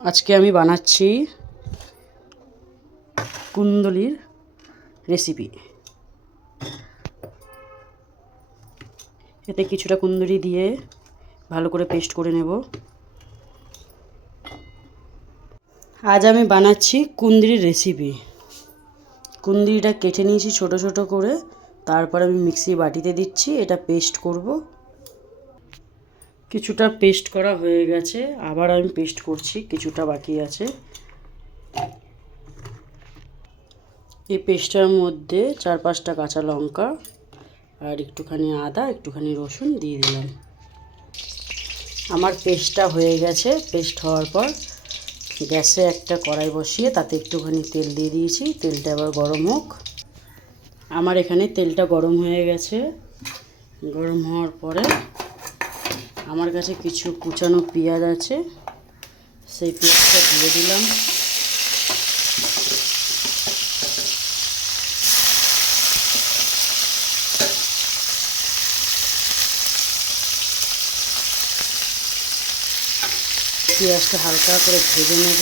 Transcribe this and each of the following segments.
আজকে আমি বানাচ্ছি কুন্দলির রেসিপি। এতে কিছুটা কুন্দলি দিয়ে ভালো করে পেস্ট করে নেব। আজ আমি বানাচ্ছি কুন্দলির রেসিপি। কুন্দলিটা কেটে নিয়েছি ছোট ছোট করে, তারপর আমি মিক্সি বাটিতে দিচ্ছি, এটা পেস্ট করব। কিছুটা পেস্ট করা হয়ে গেছে, আবার আমি পেস্ট করছি, কিছুটা বাকি আছে। এই পেস্টটার মধ্যে 4-5টা কাঁচা লঙ্কা আর একটুখানি আদা, একটুখানি রসুন দিয়ে দিলাম। আমার পেস্টটা হয়ে গেছে। পেস্ট হওয়ার পর গ্যাসে একটা কড়াই বসিয়ে তাতে একটুখানি তেল দিয়ে দিয়েছি। তেলটা আবার গরম হোক। আমার এখানে তেলটা গরম হয়ে গেছে। গরম হওয়ার পরে আমার কাছে কিছু কুচানো পেঁয়াজ আছে, সেই পেঁয়াজটা দিয়ে দিলাম। পেঁয়াজটা হালকা করে ভেজে নেব।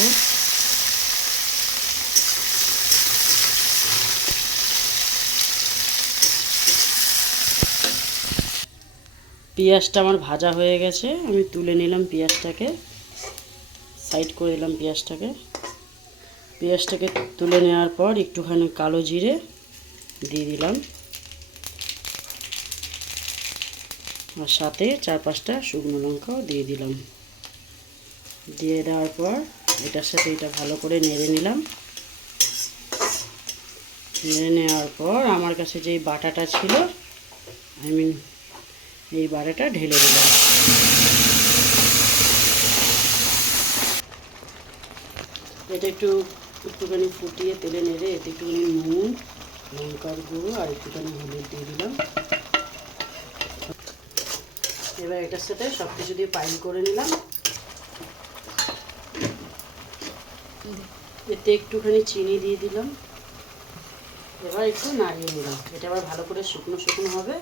পেঁয়াজটা আমার ভাজা হয়ে গেছে, আমি তুলে নিলাম পেঁয়াজটাকে, সাইড করে দিলাম পেঁয়াজটাকে তুলে নেওয়ার পর একটুখানি কালো জিরে দিয়ে দিলাম, আর সাথে 4-5টা শুকনো লঙ্কাও দিয়ে দিলাম। দিয়ে দেওয়ার পর এটার সাথে এটা ভালো করে নেড়ে নিলাম। নেড়ে নেওয়ার পর আমার কাছে যেই বাটাটা ছিল, আমি এই বাটাটা ঢেলে দিলাম। এটা একটুখানি ফুটিয়ে তেলে নেড়ে এতে একটুখানি নুন, লঙ্কার গুঁড়ো আর একটুখানি হলুদ দিয়ে দিলাম। এবার এটার সাথে সব কিছু দিয়ে পাইল করে নিলাম। এতে একটুখানি চিনি দিয়ে দিলাম। এবার একটু নাড়িয়ে নিলাম। এটা আবার ভালো করে শুকনো শুকনো হবে।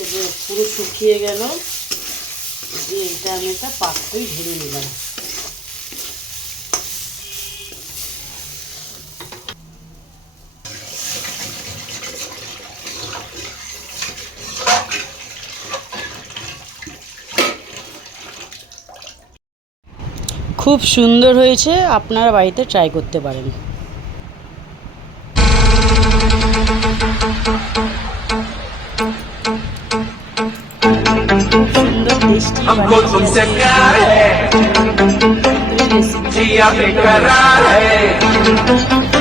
এই যে পুরো শুকিয়ে গেল, যে এটা আমি একটা পাত্রই ঢেলে নিলাম। খুব সুন্দর হয়েছে, আপনারা বাড়িতে ট্রাই করতে পারেন। सुंदर टेस्टी हमको तुमसे प्यार है, जिया बेकरार है।